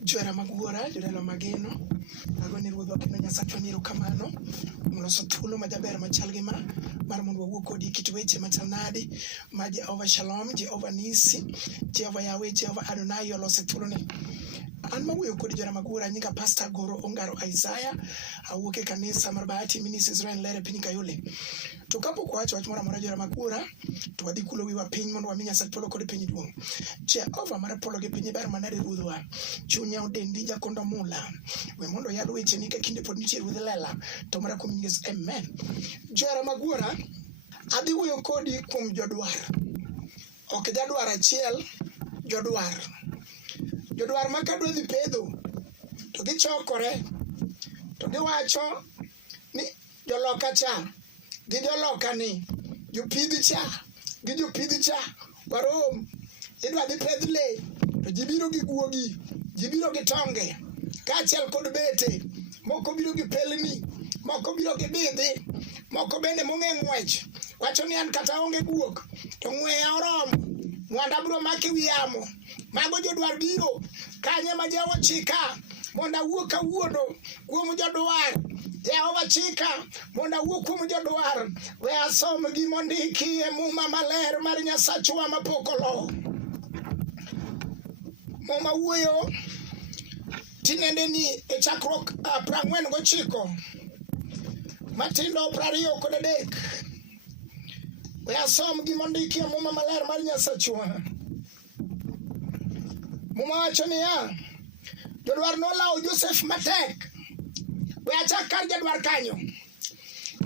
Johera magwara, jodelo mageno, agone ruodhwa kendo Nyasachwa ni erokamano, moloso thuolo majaber machal gi mar mondo wawuo kodi kit weche machal nadi, ma Jehova Shalom, Jehova Nisi, Jehova Yahweh, Jehova Adonai olose thuoloni. An mawuoyo kodi Johera magwara, nyinga Pastor Goro Ongaro Isaiah, awuok e kanisa mar Bahati Ministries Israel Lere piny Kayole. To kapok wacho wach moro amora Johera magwara, to wadhi kulo wiwa piny mondo wami Nyasaye polo kod piny duong'. Jehova mar polo gi piny ber manade ruodhwa. Chunya odendi jakondo mula. We mondo yad weche ni ka kinde pod nitie ruodh lela. To mara kuom Yesu, amen. Johera magwara, adhi wuoyo kodi kuom jodwar. Ok jadwar achiel, jodwar. Jodwar ma kadwa dhi pedho, to gichokore, to giwacho ni joloka cha, gi joloka ni, jopidh cha, warom, idwa dhi pedh le, to jibiro gi guogi, jibiro gi tonge, kaachiel kod bete, moko biro gi pelni, moko biro gi bidhi, moko bende mong'e ng'wech, wacho ni an kata onge guok, to ng'weya oromo, mwanda biro make wi yamo. Mago jodwar biro, kanye ma Jehova chika, mondo awuo kawuono kuom jodwar. Jehova chika, mondo awuo kuom jodwar. We asom gimondiki e muma maler mar Nyasachwa mapok olo. Muma wuoyo, tinende ni e chakruok 49, matindo 23. We asom gimondiki e muma maler mar Nyasachwa. Muma wacho niya, jodwar nolawo Joseph matek. We achak kar jadwar kanyo.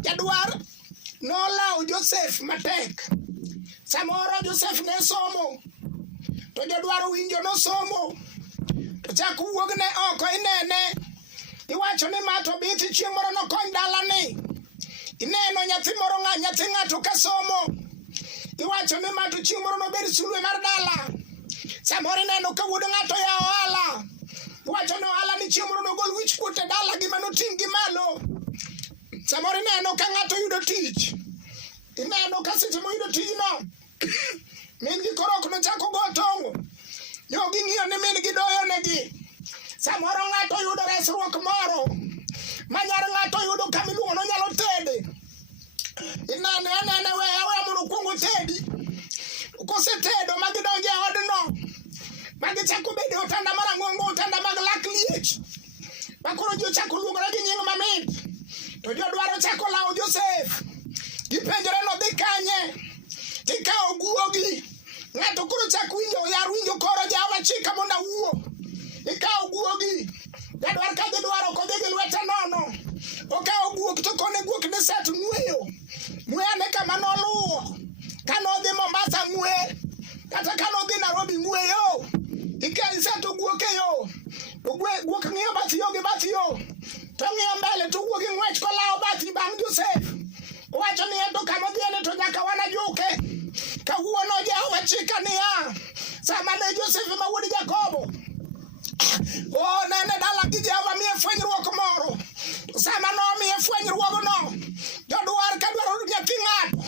Jadwar nolawo Joseph matek. Samoro Joseph ne somo, to jodwar winjo no somo, to chak wuogne oko inene. Iwacho ni mato biti chieng' moro nokony dalani. Ineno nyathi moro nyathi ng'ato ka somo. Iwacho ni mato chieng' moro nobed sulwe mar dala. Samoro ineno ka wuod ng'ato ya ohala. Iwacho ni ohala ni chieng' moro nogol wich kuot e dala gima noting' gi malo. Samoro ineno ka ng'ato yudo tich. Ineno ka seche moyudo tijno, min gi koro ok nochako go tong'o. Jogi ng'iyo ni min gi doyo negi. Samoro ng'ato yudo resruok moro. Manyar ng'ato yudo kamiluongo nonyalo tede. Inene we mondo kuongo tedi. Kosetedo magidonje odno. Magichako bedo otanda marang'ongo, otanda mag lak liech. Makoro jo chako luongore gi nying mamit. To jodwaro chako lawo Joseph. Gipenjore no dhi kanye. Tikawo guogi. Ng'ato koro chako winjo koro Jehova chika mondo awuo. Ikawo guogi. Jadwar ka jadwaro kodhi gi lwete nono. Okawo guok to kone guok ne set ng'weyo. Ng'weya ne kama noluwo. Kanodhi Mombasa ng'we. Kata kanodhi Nairobi ng'weyo. Iseto guok e yo. To guok ng'iyo bath yo gi bath yo. To ng'iyo mbele to wuok ng'wech kolawo bathi bang' Joseph. Wacho ni ento kamodhiene to nyaka wanajuke. Kawuono Jehova chika niya. Sama ne Joseph ma wuod Jakobo. Nene dala gi Jehova miye fwenyruok moro. To sama nomiye fwenyruogno, jodwar kadwaro nyathi ng'ato.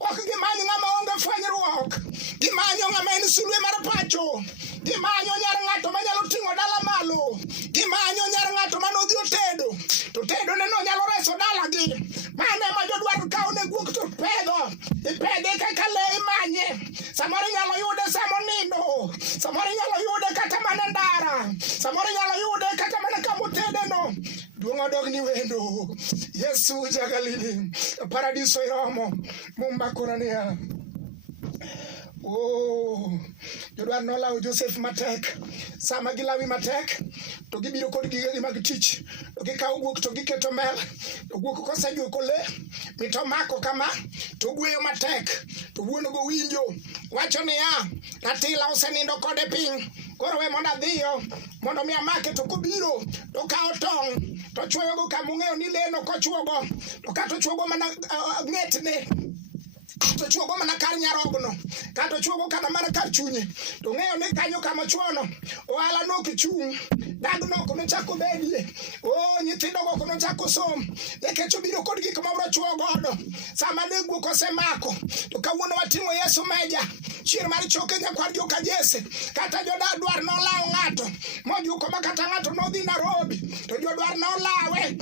Ok gimanyo ng'ama onge fwenyruok. Gimanyo ng'ama en sulwe mar pacho. Gimanyo nyar ng'ato manyalo ting'o dala malo. Gimanyo nyar ng'ato manodhi otedo. To tedo ne nonyalo reso dala gi. Mane ma jodwar kawo ne guok to pedho. Ipedhe kaka le imanye. Samoro inyalo yude samo nindo. Samoro inyalo yude kata mana ndara. Samoro inyalo yude kata mana kamotede no. Duong' odogni wendo. Yesu Jagalili. Paradiso iromo. Mumbakora niya. Jodwar nolawo Joseph matek. Sama gilawi matek, to gibiro kod gigegi mag tich. To gikawo guok to giketo mel. To guok kosejuko le, mito mako kama, to gweyo matek. To wuon go winjo. Wacho niya, Ratila osenindo kode piny. Koro we mondo adhiyo, mondo mi amake to kobiro, to kawo tong', to chwoyo go kamong'eyo ni leno kochwogo. To kato chwogo mana ng'etne. To chwogo mana kar nyarogno. Kato chwogo kata mana kar chunye. To ng'eyo ni kanyo kama chwono, ohala nok chung'. dagno kono chako bedie nyithindo go kono chako som nikech obiro kod gik ma bro chuo godo sama ne guok osemako to kawuono wating'o Yesu meja chir mar choke nyakwar joka Jesse kata jodar dwar nolawo ng'ato mojuko ma kata ng'ato nodhi Nairobi to jodwar nolawe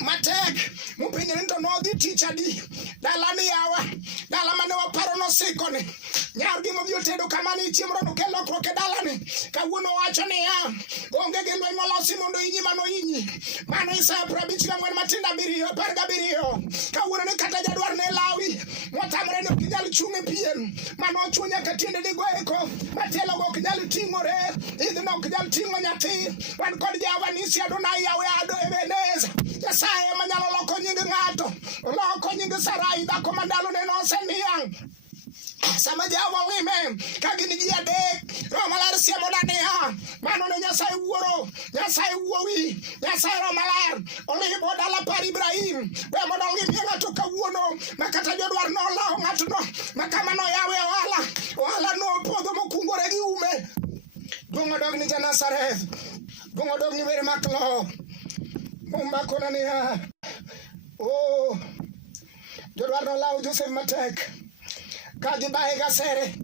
matek mupinyre to nodhi tich adi dala ni yawa dala mane waparo nosikoni nyar gi modhi otedo kamani chiemro no kelo kroke dala ni kawuono wacho ni ya onge gi lweny molosi mondo inyi mano Isaya 54 matinda 17 kawuono ni kata jadwar ne lawi motamre ni ok nyal chung' e pien mano chunya ka tiende ni goeko matielo go ok nyal ting'ore idhno ok nyal ting'o nyathi wan kod Jehova Nisi Adonai yawe ado Ebeneza Nyasaye manyalo loko nying ng'ato loko nying Sarai dhako mandalo ne nosemiya sama Jehova lime kagin ji adek Roho Maler siemo dania mano ne Nyasaye wuoro Nyasaye wuowi Nyasaye Roho Maler olibo dala par Ibrahim we mondo limie ng'ato kawuono makata jodwar nolawo ng'atno makamano yawe ohala no podho mokungore gi ume Duong' odog ni Nazareth Duong' odog ni wer maklo Umbakona ni jodwar nolawo Joseph matek ka gibaye gasere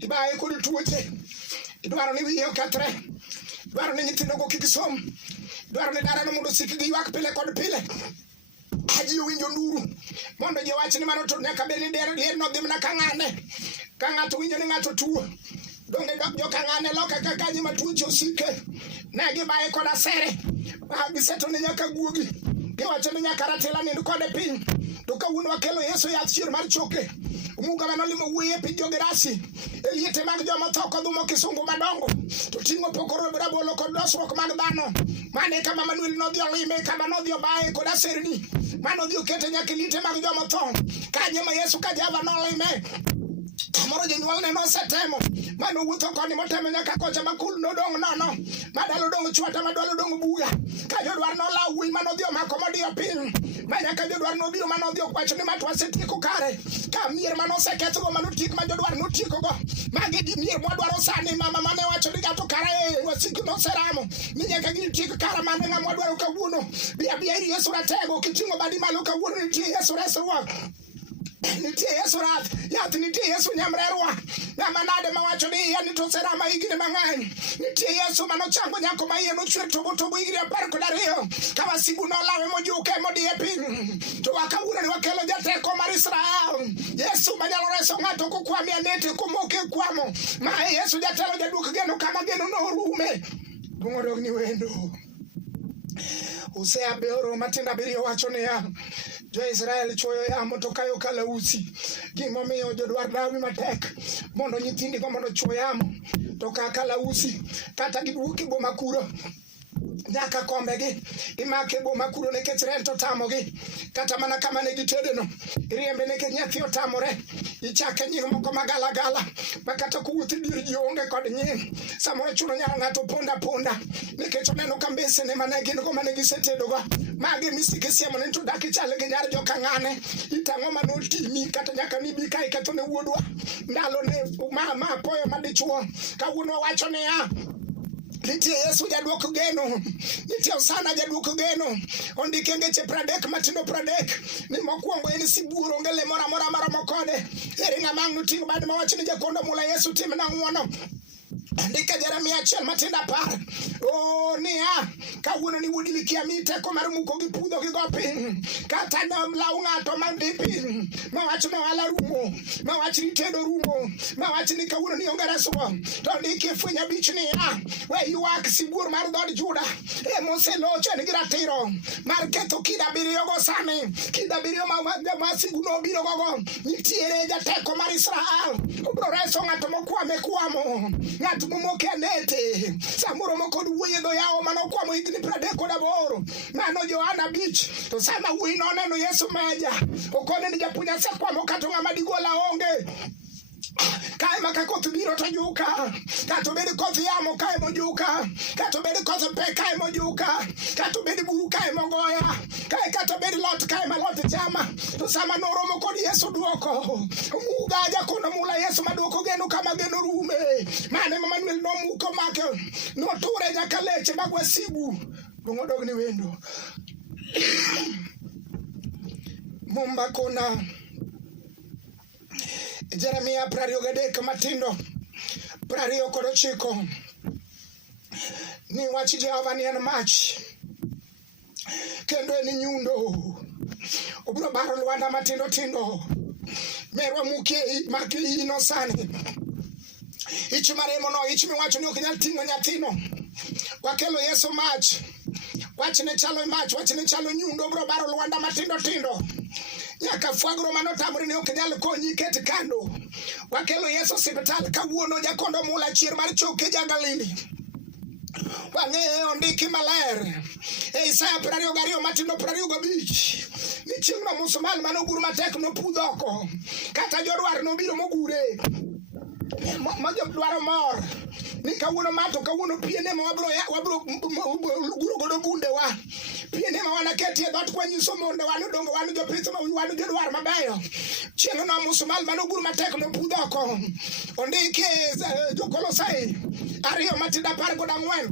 ibaye kod tuoche idwaro ni wiye okethre idwaro ni nyithindo go kik som idwaro ni dara no mondo sik gi ywak pile kod pile aji winjo nduru mondo je wach ni mano to nyaka bed ni der no dhim na kang'ane ka ng'ato winjo ni ng'ato tuo donge jo kang'ane loka kaka ji matuoche osike ne gibaye kod asere giseto ni nyaka guogi giwacho ni nyaka ratila nind kode piny to kawuono wakelo Yesu yath chir mar choke Mungu manolimo wuye pi jograsi eliete mag joma tho kodhumo kisungu madongo to ting'o pokoro rabolo kod dosruok mag dhano mane kama Manuel nodhi olime kama nodhi obaye kod aserni manodhi okete nyaka eliete mag joma tho kanye ma Yesu ka Jehova nolime moro jonyuol ne nosetemo mano wuotho koni motemo nyaka kocha makul nodong' nono madalo dong' chwata madalo dong' buga ka jodwar nolawo wuoyi manodhi omako modiyo piny manyaka jodwar nobiro manodhi okwacho ni matwa setieko kare ka mier manosekethgo manotiek ma jodwar notieko go magi di mier mwadwaro sani mama mane wacho ni gato kare wasiku noseramo ni nyaka gitiek kara mane ng'ama dwaro kawuono biya iri Yesu ratego kiting'o badi malo kawuono nitie Yesu resruok nitie Yesu rath yath nitie Yesu nyamrerwa ng'ama nade mawacho ni yani to serama higni mang'eny nitie Yesu manochango nyako ma iye nochwer togo higni 12 ka wasigu nolawe mojuke modiye piny to wakawuono ni wakelo jateko mar Israel Yesu manyalo reso ng'ato kokwami anete komoke kwamo ma Yesu jatelo jaduok geno kama geno norume Duong' odog ni wendo Hosea Beoro matinda 7 wacho ni Jo-Israel chuoyo yamo to kayo kalausi gimomiyo jodwar dawi matek mondo nyithindigo mondo chuo yamo to ka kalausi kata giduoki boma kuro nyaka kombegi imake boma kuro nikech rento tamogi kata mana kama ne gitedeno iriembe nikech nyathi otamore ichake nying moko magalagala makata kuwuothi dier ji onge kod nying samoro chuno nyalo ng'ato ponda nikech oneno ka mbesene mane gin go mane gisetedogo magi misike siemo ni to dak ichal gi nyar joka ng'ane itang'o manotimi kata nyaka nibi ka iketho ne wuodwa ndalo ne ma apoyo madichuo kawuono wacho ni nitie Yesu jaduok geno nitie Osana jaduok geno ondike ngeche 30 matindo 30 ni mokwongo en sibuoro ngele mora maromo kode eri ng'ama nuting'o bad mawacho ni jakondo mula Yesu timna ng'wono andika Jeremia 1 matinda 10 niya kawuono ni wuodi likia mi teko mar muko gi pudho gi go piny kata nam law ng'ato mandi piny mawach ni wala rumo mawach ni tedo rumo mawach ni kawuono ni onge resruok to ndiki fwenya bich niya we ywak sibuor mar dhod Juda moselocho en gi ratiro mar ketho kida 7 go sani kida 7 ma sigu no biro gogo nitiere jateko mar Israel obro reso ng'ato mokwame kwamo ng'ato momoke anete samoro moko duoye go yawo manokwamo higni 38 mano Johana Bich to sama wuoyi noneno Yesu meja okone ni japunya sekwamo kata ng'ama digola onge kae maka koth biro to juka kato bedi koth yamo kae mojuka kato bedi koth pe kae mojuka kato bedi buru kae mogoya kae kato bedi lot kae malot chama to sama noromo kod Yesu duoko mugaja kono mula Yesu maduoko geno kama geno rume mane Manuel nomuko make noture nyaka leche magwasigu dong ni wendo Mumba kona Jeremia 23 matindo 29 ni wach Jehova ni en mach kendo en nyundo obro baro lwanda matindo tindo merwa muke maki no sani ich maremo no ich mi wacho ni ok nyal ting'o nyathino wakelo Yesu mach wachne chalo mach wachne chalo nyundo obro baro lwanda matindo tindo nyaka fwagro manotamre ni ok nyal konyi ket kando wakelo Yesu hospital kawuono jakondo mula chier mar choke Galili wang'e ondiki maler Isaya 22 matindo 25 ni chieng' no musumal manogur matek nopudho oko kata jodwar nobiro mogure dwaro mor ni kawuono mato kawuono piene ma wabro guro godo bunde wa piene ma wana ketie dot kwa nyiso monde wanu dongo wanu jopith ma wanu jodwar mabeyo chieng' no musumal manogur matek nopudho oko ondiki Jokolosai 2 matindo 14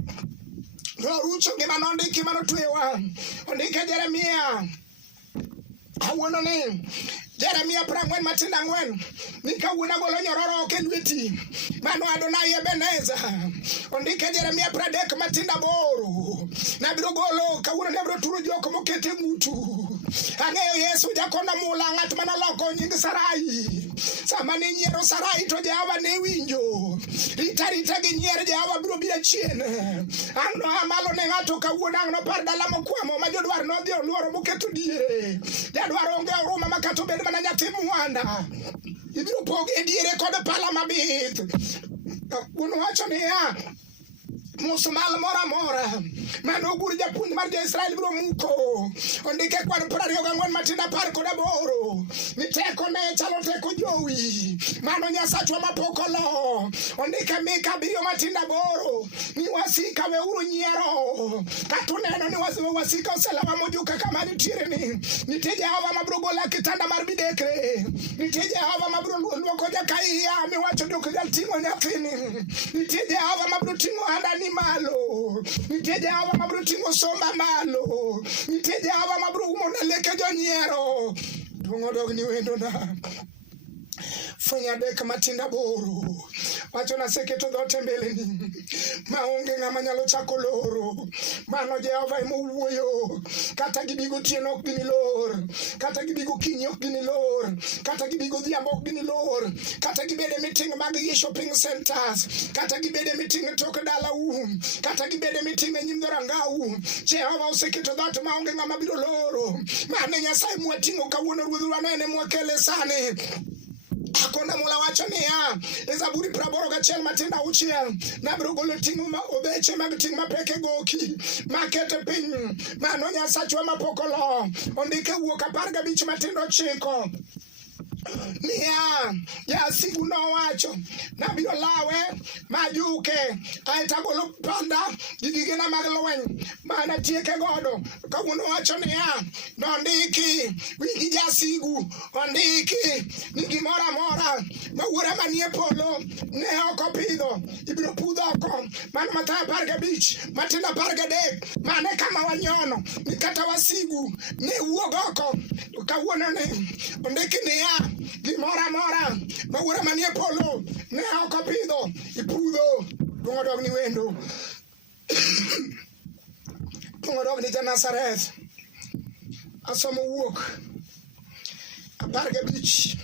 rucho ngima nondiki manotwewa ondike Jeremia awuono ni Jeremia 40 matindo 4 ni kawuono golo nyororo ke lweti mano Adonai Ebeneza ondike Jeremia 30 matindo 8 nabiro golo kawuono nabiro turo joko mokete mutu ang'eyo Yesu jakondo mula ng'at manoloko nying Sarai sama ne nyiero Sarai to Jehova ne winjo rita gi nyier Jehova biro biro chien ang'no amalo ne ng'ato kawuono ang'no par dala mokwamo ma jodwar nodhi oluoro moketo diere jadwar onge oruma makato bed mana nyathi mwanda ibiro pog e diere kod pala mabith uno wacho niya musumal mora mora mano gur japuonj mar Israel biro muko ondike kwan 24 matindo 18 ni teko ne chalo teko jowi mano Nyasachwa mapokolo ondike Mika 7 matindo 8 ni wasika we uru nyiero katuneno ni wasika oselawa mojuka kama nitiere ni Jehova mabiro gola kitanda mar bidekre ni Jehova mabiro luoko jakaiya mi wacho ni ok nyal ting'o nyathini ni Jehova mabiro ting'o andani malo nitie Jehova mabiro ting'o somba malo nitie Jehova mabiro umo na leke jonyiero duong' odog ni wendo na fwenya 3 matindo 8 wacho naseketo dhoot mbele ni maonge ng'ama nyalo chako loro mano Jehova emowuoyo kata gibigo tieno ok gini lor kata gibigo kinyi ok gini lor kata gibigo dhiambo ok gini lor kata gibede meeting mag shopping centers kata gibede meeting tok dala kata gibede meeting e nyim dhorangau Jehova oseketo dhoot maonge ng'ama biro loro mane Nyasaye mwating'o kawuono ruodhwa nene mwakele sane akona mula wacho niya Zaburi 81 matindo 6 nabiro golo ting'o obeche mag ting' mapeke goki makete piny mano Nyasachwa mapokolo ondike Wuok 15 matindo 9 niya jasigu nowacho nabiro lawe majuke aeta golo panda gi gigena mag lweny mana tieke godo kawuono wacho niya nondiki wigi jasigu ondiki ni gimoro amora ma wuora manie polo ne ok opidho ibiro pudho oko mano Mathayo 15 matindo 13 mane kama wanyono ni kata wasigu ne wuog oko kawuono ni ondiki niya gimoro amora ma wuora manie polo ne ok opidho ipudho duong' odog ni wendo duong' odog ni Nazareth asomo Wuok 15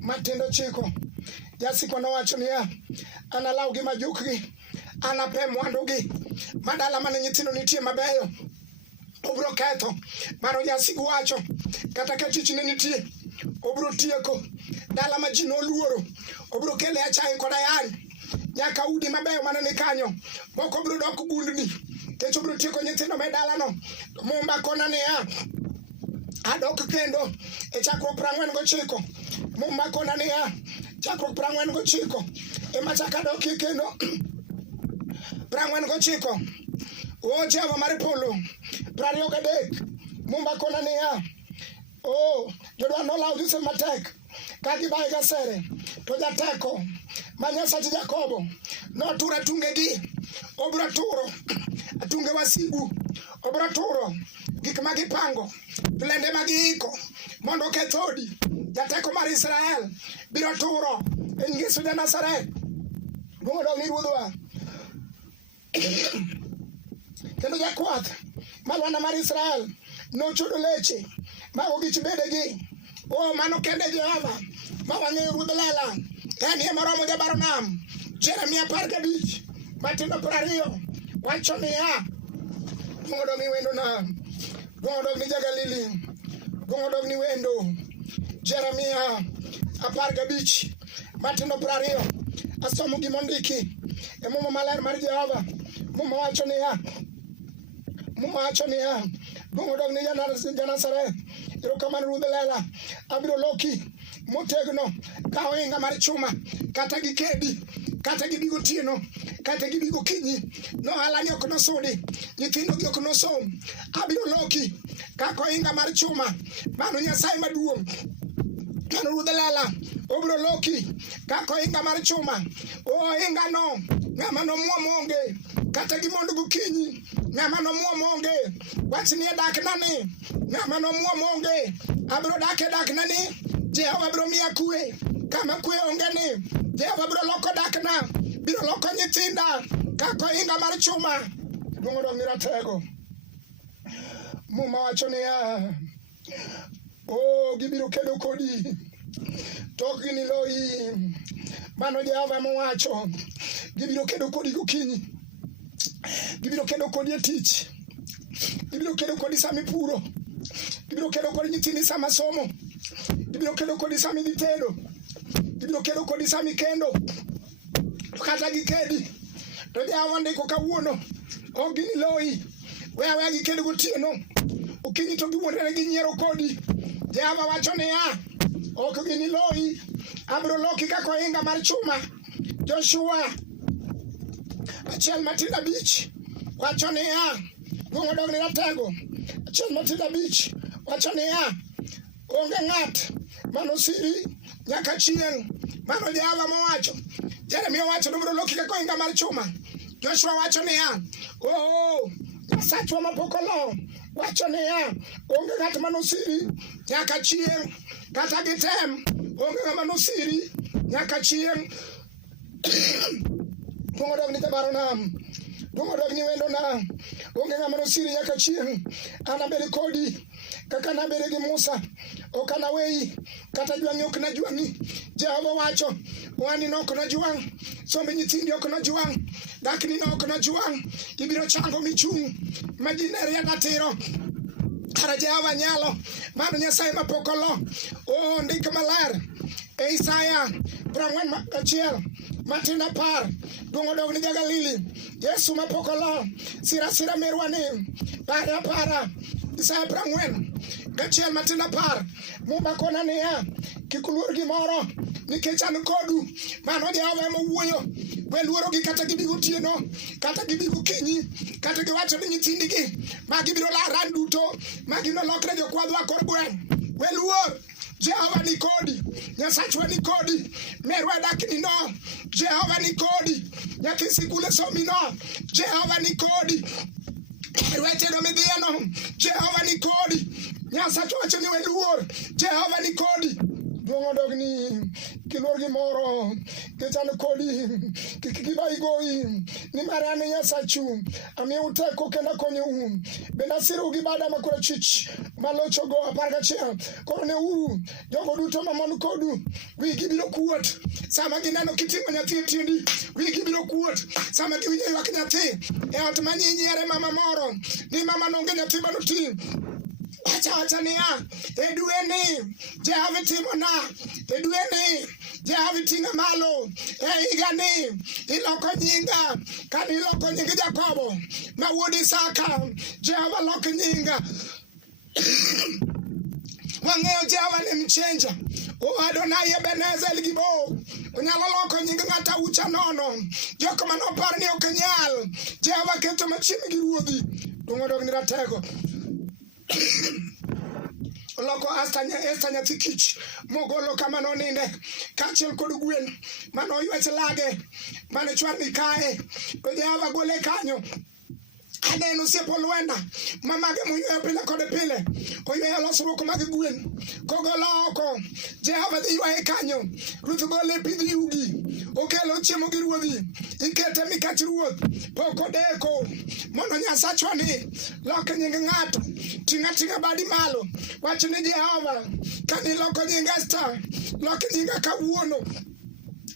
matindo 9 jasikwa nowacho niya analawgi majukgi anape mwandugi madala mane nyithindo nitie mabeyo obro ketho mano jasigu wacho kata ka tich ne nitie obro tieko dala ma ji noluoro obro kele achai koda yan nyaka udi mabeyo mane ni kanyo moko bro dok gundni kech obro tieko nyithindo me dala no Mumba kona niya adok kendo e chakruok 49 Mumba kona niya chakruok 49 ema chaka dokie kendo 49 o Jehova mar polo 23 Mumba kona niya jodwar nolawo Joseph matek ka gibaye gasere, to jateko ma Nyasach Jakobo noturo tungegi, obiro turo tunge wasigu, obiro turo gik ma gipango, plende ma giiko mondo keth odi. Jateko mar Israel biro turo e nying Yesu ja-Nazareth. Duong' ni ruodhwa. Kendo jakwath malwana mar Israel nochudo leche ma ogich bedegi. Mano kende Jehova ma wang'eyo ruodh lela en ye maromo jabaro nam. Jeremia 15 Matindo 20 wacho niya, duong' odog ni wendo nam, duong' odog ni ja-Galili, duong' odog ni wendo. Jeremia 15 Matindo 20 asomo gimondiki e muma maler mar Jehova. Muma wacho niya, duong' odog ni ja-Nazareth. Erokamano ruodh lela, abiro loki motegno ka ohinga mar chuma, kata gi kedi, kata gi bigo tieno, kata gi bigo kinyi. Ohala ni ok nosudi, nyithindo gi ok nosom. Abiro loki kaka ohinga mar chuma. Mano Nyasaye maduong', mano ruodh lela, obiro loki kaka ohinga mar chuma. Ohinga no ng'ama nomuom onge, kata gimondo gokinyi ng'ama nomuom onge. Wach ni e dak nani, ng'ama nomuom onge. Abiro dak e dak nani, Jehova biro miya kwe. Kama kwe onge ni, Jehova biro loko dakna, biro loko nyithinda kaka ohinga mar chuma. Duong' odog ni ratego. Muma wacho niya, gibiro kedo kodi tok giniloyi. Mano Jehova mowacho. Gibiro kedo kodi gokinyi, gibiro kedo kodi e tich, gibiro kedo kodi sama ipuro, gibiro kedo kodi nyithindi sama somo, gibiro kedo kodi sama idhi tedo, gibiro kedo kodi sama ikendo. Kata gikedi to Jehova ndiko kawuono ok giniloyi. We aweya giked gotieno, okinyi to giwuondore ginyiero kodi. Jehova wacho niya, ok giniloyi. Abiro loki kaka ohinga mar chuma. Joshua 1:5 wacho niya, duong' odog ni ratego. 1:5 wacho niya, onge ng'at manosiri nyaka chieng'. Mano Jehova mowacho. Jeremia wacho ni obiro loki kaka ohinga mar chuma. Joshua wacho niya, Nyasachwa mapok olo wacho niya, onge ng'at manosiri nyaka chieng', kata gitem onge ng'ama nosiri nyaka chieng'. Duong' odog ni jabaro nam, duong' odog ni wendo nam, onge ng'ama nosiri nyaka chieng'. An abed kodi kaka nabede gi Musa, ok anaweyi kata jwang'i ok najwang'i. Jehova wacho, wani no ok najwang', sombe nyithindi ok najwang', dakni no ok najwang'. Ibiro chango michung' ma ji ne rieda tiro. Kara Jehova nyalo, mano Nyasaye mapok olo. Ndik maler e Isaya 41 Matindo 10, duong' odog ni ja-Galili, Yesu mapok olo. Sira merwani para Isaya 41 Matindo 10 muma kona niya, kik uluor gimoro nikech an kodu. Mano Jehova ema owuoyo. We luorogi kata gibigo tieno, kata gibigo kinyi, kata giwacho ni nyithindigi ma gibiro laran duto, ma ginolokre jokwadhwa kor gweng'. We luor, Jehova ni kodi, Nyasachwa ni kodi. Merwa dakni no, Jehova ni kodi. Nyathi sikule somi no, Jehova ni kodi. Rweteno midhieno, Jehova ni kodi. Nyasachwa wacho ni we luor, Jehova ni kodi. Duong' odog ni kiluor gimoro, kichan kodi, kik gibayi goyi. Nimar an Nyasachu, amiyou teko kendo akonyou. Bende asirou gi bada makorachwich malocho go 11. Koro neuru jogo duto mamon kodu, wigi biro kuot sama gineno kiting'o nyathi e tiendi. Wigi biro kuot sama giwinjo ywak nyathi e ot manyinyiere mama moro, ni mama nonge nyathi manoting'. Wacha niya, e dwe ni Jehova timona, e dwe ni Jehova ting'a malo, e higa ni iloko nyinga, kani iloko nying Jakobo ma wuod Isaka, Jehova loko nyinga. Wang'eyo Jehova ni mchenja. Adonai Ebenezer Gibo, onyalo loko nying ng'ata ucha nono, jok manopar ni ok nyal. Jehova keto machiegni gi ruodhi. Duong' odog ni ratego. loko esta nyathi kich mogolo kama noninde kachiel kod gwen mano ywech lage mane chwarni kae to Jehova gole kanyo. Aneno siepo Lwenda mamage moyweyo pile kod pile oyweyo losruok mag gwen kogolo oko. Jehova dhi ywaye kanyo. Ruoth gole pidh yugi okelo chiemo gi ruodhi ikete mikach ruoth pok odeko mondo Nyasachwa ni lok nying ng'ato ting'a badi malo wach ni Jehova kani loko nying Esta lok nyinga kawuono.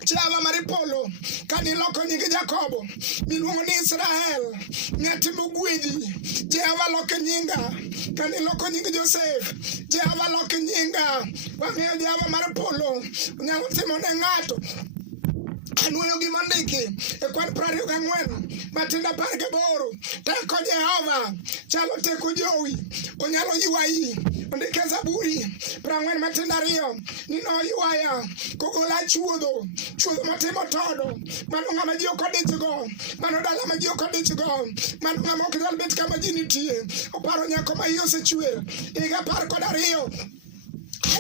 Jehova mar polo kani loko nying Jakobo miluongo ni Israel ng'ati mogwedhi. Jehova lok nyinga kani loko nying Joseph. Jehova lok nyinga. Wang'eyo Jehova mar polo nyalo timo ne ng'ato. Anuoyo gima ndiki e kwan 24 Matinda 18 teko Jehova chalo teko jowi onyalo ywayi. Ondike Zaburi 40 Matinda 2 ni noywaya kogola chuodho matimo todo. Mano ng'ama ji ok odichgo, mano dala ma ji ok odichgo, mano ng'ama ok nyal bet kama ji nitie. Oparo nyako ma iye osechwer higa 12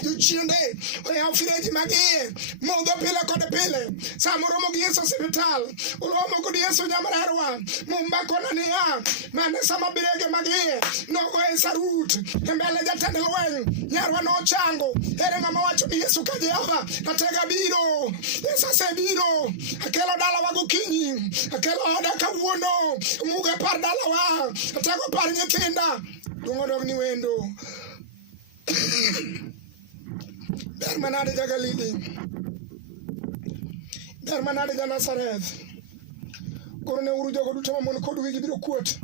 jochiende oyawo fireji mag iye modho pile kod pile. Samoro mogi Yesu osiptal olomo kod Yesu nyamrerwa mumbakona niya mane sama birege mag iye nogo e sarut e mbele jatend lweny nyarwa nochango. Ere ng'ama wacho ni Yesu ka Jehova atega biro. Yesu asebiro akelo dalawa gokinyi akelo oda kawuono muga par dalawa atego par nyithinda luongo dog ni wendo. Ber manade ja Galili, ber manade ja Nazareth. Koro ne uru jogo duto mamon kod wigi biro kuot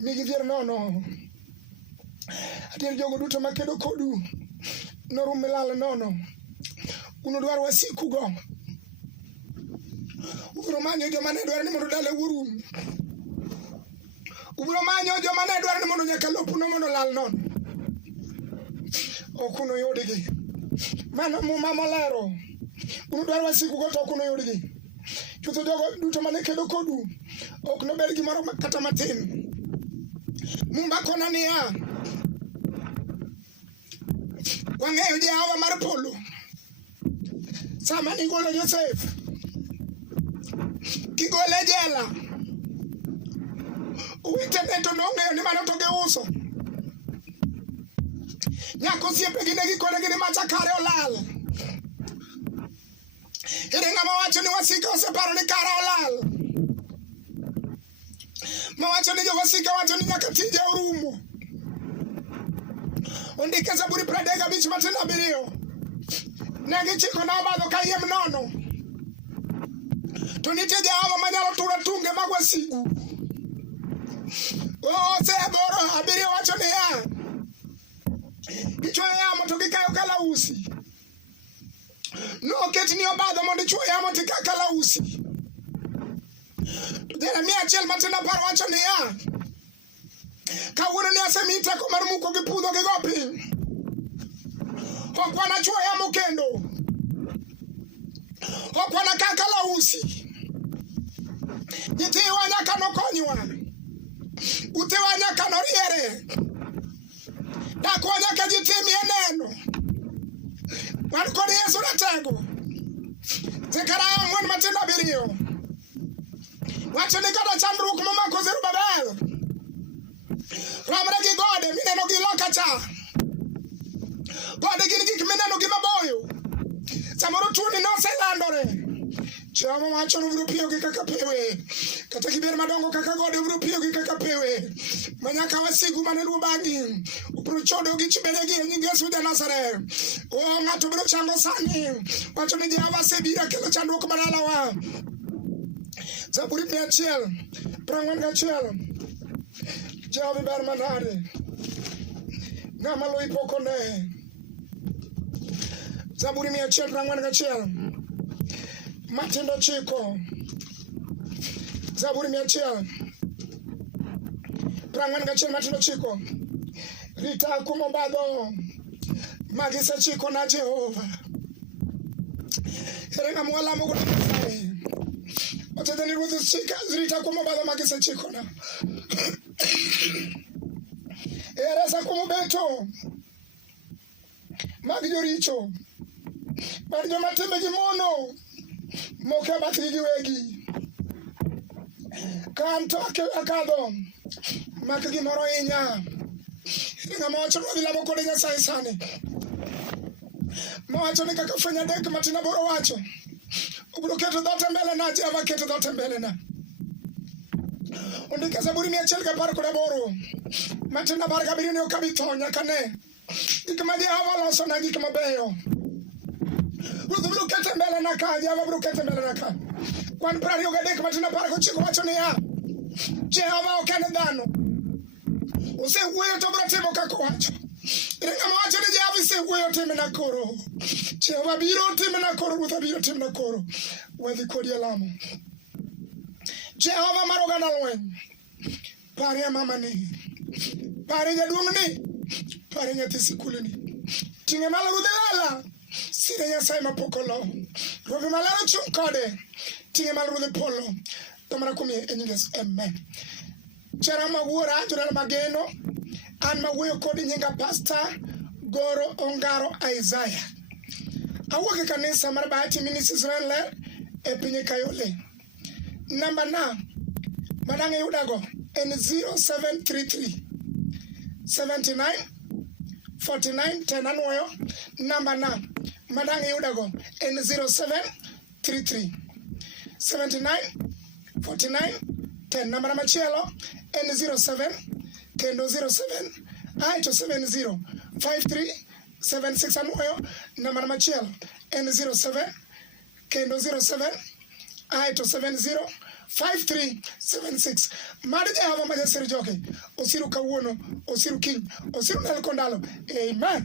nigi dhier nono. Adier jogo duto makedo kodu norum milal nono. Unudwar wasikugo. Ubiro manyo joma ne dwaro ni mondo dala urum. Ubiro manyo joma ne dwaro ni mondo nyaka lopuno mondo lal nono. Okuno yodigi. Mano muma molero. Unudwar wasikugo to okuno yodigi. Chutho jogo duto mane kedo kodu ok nobed gimoro kata matin. Mumba kona niya wang'eyo Jehova mar polo sama igolo Joseph kigole jela uwitene to nong'eyo ni mano to giuso. Nyako siepegi ne gikone gi ni macha kare olal. Ere ng'ama wacho ni wasika oseparo ni kare olal. Ma wacho ni jowasika wacho ni nyaka tije orumo. Ondike Zaburi 35 Matinda 7. Ne gichiko na obadho ka yiem nono. To nitie Jehova manyalo turo tunge mag wasigu. Oseboro 7 wacho ni ya gichwoyo yamo to gikayo kalausi. Noket ni obadho mondo ichwo yamo tika kalausi. Jeremia 1 Matinda 10 wacho ni ya kawuono ni asemi teko mar muko gi pudho gi go piny. Ok wanachwo yamo kendo. Ok wanaka kalausi. Nyithiwa nyaka nokonywa. Utewa nyaka noriere. Dakwa nyaka jitimie neno. Wan kod Yesu ratego. Zekaria 4 Matinda 7 wacho ni kata chandruok momako Zerubabel romre gi gode mineno gi loka cha. Gode gin gik mineno gi maboyo. Samoro tuoni noselandore. Jehova wacho ni ubiro piyo gi kaka pewe. Kata kiber madongo kaka gode ubiro piyo gi kaka pewe. Manyaka wasigu mane luwo bang'i ubiro chodo gi chibelegi e nying Yesu ja Nazareth. Ng'ato biro chango sani. Wacho ni Jehova asebiro kelo chandruok madalawa. Zaburi 141 Jehova ber manade ng'ama lo ipokone. Zaburi 141 Matinda 9. Zaburi 141 Matinda 9. Rita kuom obadho magisechiko na Jehova. Ere ng'ama walamo go Nyasaye. Otete ni ruodh chika rita kuom obadho magisechiko na. Ere sa kuom beto mag joricho, mag joma timbegi mono, moke bathgi giwegi. Kan to akadho mak gimoro hinya. Ng'ama wacho ni lamo kode Nyasaye sani. Mawacho ni kaka fwenya dek matina boro wacho. Ubro keto dhote mbele na Jehova keto dhote mbele na. Ondika Zaburi 118 matina bar kabiriyo ni okabitho nyaka ne. Gik ma Jehova loso na gik mabeyo. Ubro keto mbele na ka Jehova bro keto mbele na ka. Kwan 29 matina bar kochiko wacho ni ya. Jehova ok en dhano. Osewuoyo to bro timo kaka wacho. Ng'ama wacho ni Jehova osewuoyo timna koro. Jehova biro timna koro, Ruoth biro timna koro. Wadhi kodi e lamo. Jehova mar oganda lweny. Pare mama ni. Pare jaduong' ni. Pare nyathi sikul ni. Ting'e malo Ruoth lala. Sire Nyasaye mapokolo. Robi malero chung' kode. Ting'e malo Ruoth polo. Tomara kuom e nying Yesu. Amen. Chera mawuora jodala mageno. An mawuoyo kod nyinga Pastor Goro Ongaro Isaiah. Awuok e kanisa mar Bahati Ministries Ler e piny Kayole. Namba na madang' yudago en 0733 79 49 10 anuoyo. Namba na madang' yudago en 0733 79 49 10. Namba machielo en 07 kendo 07 to 70 5376 anuoyo. Namba machielo en 07 kendo 07 to 70 5376. Mad Jehova Majasir joke osiru kawuono, osiru kiny, osiru ndalo kondalo. Amen.